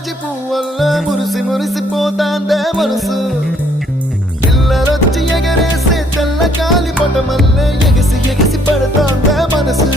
జాజి పువ్వల్ల మురిసి మురిసిపోతాందే మనసు పిల్లలొచ్చి ఎగరేసే తెల్ల కాలి పటమల్లే ఎగిసి ఎగిసి పడతాందే మనసు